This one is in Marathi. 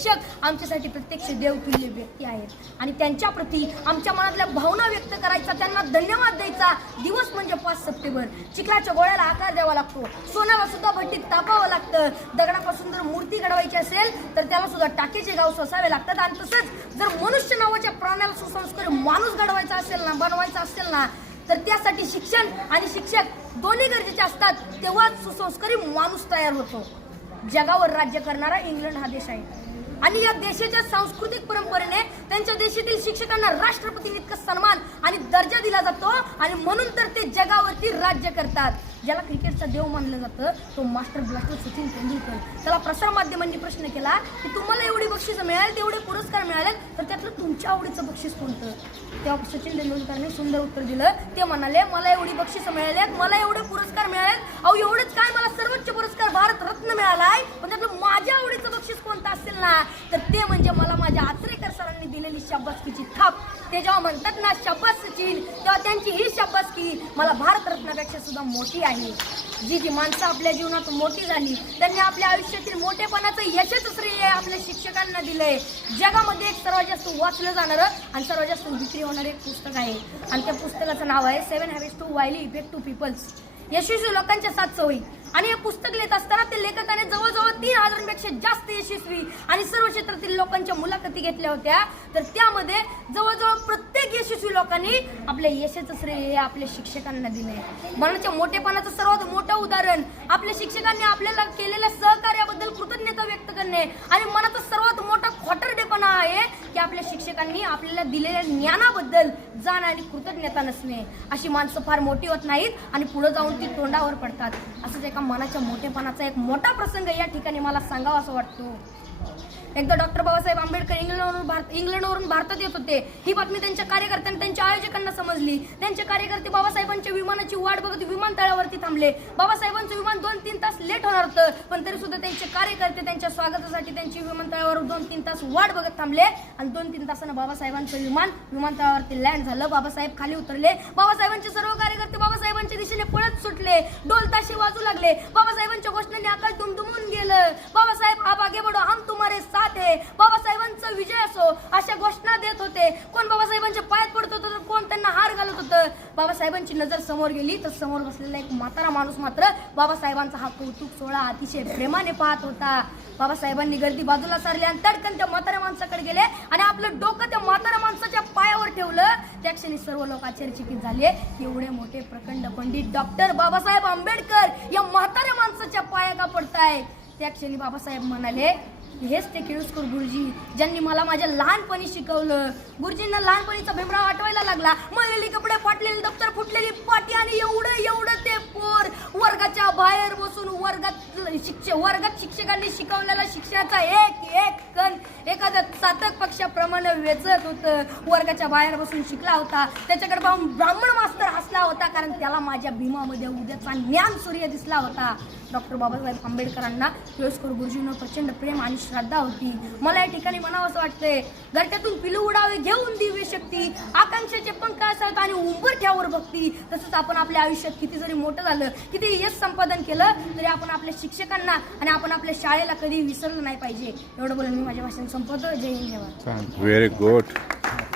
शिक्षक आमच्यासाठी प्रत्यक्ष देवतुल्य व्यक्ती आहेत आणि त्यांच्याप्रती आमच्या मनातल्या भावना व्यक्त करायचा त्यांना धन्यवाद द्यायचा दिवस म्हणजे पाच सप्टेंबर चिखलाच्या गोळ्याला आकार द्यावा लागतो सोन्याला सुद्धा भट्टीत तापावं लागतं दगडापासून जर मूर्ती घडवायची असेल तर त्याला सुद्धा टाकेचे गाव सोसावे लागतात आणि तसंच जर मनुष्य नावाच्या प्राण्याला सुसंस्कार माणूस घडवायचा असेल ना बनवायचा असेल ना तर त्यासाठी शिक्षण आणि शिक्षक दोन्ही गरजेचे असतात तेव्हाच सुसंस्कारी माणूस तयार होतो जगावर राज्य करणारा इंग्लंड हा देश आहे आणि या देशाच्या सांस्कृतिक परंपरेने त्यांच्या देशातील शिक्षकांना राष्ट्रपती इतकं सन्मान आणि दर्जा दिला जातो आणि म्हणून तर ते जगावरती राज्य करतात ज्याला क्रिकेटचा देव मानलं जातं तो मास्टर ब्लास्टर सचिन तेंडुलकर त्याला प्रसारमाध्यमांनी प्रश्न केला की तुम्हाला एवढी बक्षिसं मिळाली एवढे पुरस्कार मिळाले तर त्यातलं तुमच्या आवडीचं बक्षीस कोणतं तेव्हा सचिन तेंडुलकरने सुंदर उत्तर दिलं ते म्हणाले मला एवढी बक्षिसं मिळाली मला एवढे पुरस्कार मिळालेत अहो एवढंच काय मला सर्वोच्च पुरस्कार भारत रत्न मिळाला आहे पण त्यातलं ते जेव्हा म्हणतात ना शपथ सुचील तेव्हा त्यांची ही शपथ की मला भारतरत्नापेक्षा सुद्धा मोठी आहे जी जी माणसं आपल्या जीवनात मोठी झाली त्यांनी आपल्या आयुष्यातील मोठेपणाचं यशच श्रेय आपल्या शिक्षकांना दिलंय जगामध्ये एक सर्वात जास्त वाचलं जाणारं आणि सर्वात जास्त विक्री होणारं एक पुस्तक आहे आणि त्या पुस्तकाचं नाव आहे seven हॅव्हिज to highly effect to peoples यशस्वी लोकांच्या साथ सवयी आणि हे पुस्तक लिहित असताना ते लेखकाने जवळजवळ तीन हजारांपेक्षा जास्त यशस्वी आणि सर्व क्षेत्रातील लोकांच्या मुलाखती घेतल्या होत्या तर त्यामध्ये जवळजवळ प्रत्येक यशस्वी लोकांनी आपल्या यशाचं श्रेय हे आपल्या शिक्षकांना दिले मनाच्या मोठेपणाचं सर्वात मोठं उदाहरण आपल्या शिक्षकांनी आपल्याला केलेल्या सहकार्याबद्दल कृतज्ञता व्यक्त करणे आणि मनाचा सर्वात मोठा खोटरडेपणा आहे की आपल्या शिक्षकांनी आपल्याला दिलेल्या ज्ञानाबद्दल जाण आणि कृतज्ञता नसणे अशी माणसं फार मोठी होत नाहीत आणि पुढे जाऊन ती तोंडावर पडतात असंच एका मनाच्या मोठेपणाचा एक मोठा प्रसंग या ठिकाणी मला सांगावा असं वाटतो एकदा डॉक्टर बाबासाहेब आंबेडकर इंग्लंडवरून भारत इंग्लंडवरून भारतात येत होते ही बातमी त्यांच्या कार्यकर्त्यांनी त्यांच्या आयोजकांना समजली त्यांचे कार्यकर्ते बाबासाहेबांच्या विमानाची वाट बघत विमानतळावरती थांबले बाबासाहेबांचं विमान दोन तीन तास लेट होणार होतं पण तरी सुद्धा त्यांचे कार्यकर्ते त्यांच्या स्वागतासाठी त्यांची विमानतळावर दोन तीन तास वाट बघत थांबले आणि दोन तीन तासानं बाबासाहेबांचं विमान विमानतळावरती लँड झालं बाबासाहेब खाली उतरले बाबासाहेबांचे सर्व कार्यकर्ते बाबासाहेबांच्या दिशेने पळत सुटले सुटले डोलताशी वाजू लागले बाबासाहेबांच्या घोषणाने आकाश दुमदुमून गेलं बाबासाहेब आबागे बडो हम तुम्हारे साथ आहे बाबासाहेबांचा विजय असो अशा घोषणा देत होते कोण बाबासाहेबांच्या पायात पडत होतं तर कोण त्यांना हार घालत होतं बाबासाहेबांची नजर समोर गेली तर समोर बसलेला एक म्हातारा माणूस मात्र बाबासाहेबांचा हा कौतुक सोहळा अतिशय प्रेमाने पाहत होता बाबासाहेबांनी गर्दी बाजूला सारली आणि तडकन त्या म्हाताऱ्या माणसाकडे गेले आणि आपलं डोकं त्या म्हाताऱ्या क्षणी सर्व लोक आश्चर्यचकित झाले एवढे मोठे प्रखंड पंडित डॉक्टर बाबासाहेब आंबेडकर या म्हाताऱ्या माणसाच्या पायाका पडताय त्या क्षणी बाबासाहेब म्हणाले हेच ते किळुसकर गुरुजी ज्यांनी मला माझ्या लहानपणी शिकवलं गुरुजींना लहानपणीचा भीमराव वाटवायला लागला मळलेली कपडे फाटलेले दप्तर फुटलेली पाटी आणि एवढं एवढं ते पोर वर्गाच्या बाहेर बसून वर्गात शिक्षक वर्गात शिक्षकांनी शिकवलेला शिक्षणाचा एक एक कण एखाद्या सातक पक्षाप्रमाणे वेचत होत वर्गाच्या बाहेर बसून शिकला होता त्याच्याकडे पाहून ब्राह्मण मास्तर हसला होता कारण त्याला माझ्या भीमामध्ये उद्याचा ज्ञान सूर्य दिसला होता डॉक्टर बाबासाहेब आंबेडकरांना किळसकर गुरुजींवर प्रचंड प्रेम आणि श्रद्धा होती मला या ठिकाणी म्हणावं असं वाटतंय घरच्यातून पिलू उडावे घेऊन शक्ती पण काय असतात आणि उंबरठ्यावर बघती तसंच आपण आपल्या आयुष्यात किती जरी मोठं झालं किती यश संपादन केलं तरी आपण आपल्या शिक्षकांना आणि आपण आपल्या शाळेला कधी विसरलं नाही पाहिजे एवढं बोलून मी माझ्या भाषण संपवतो जय हिंद व्हेरी गुड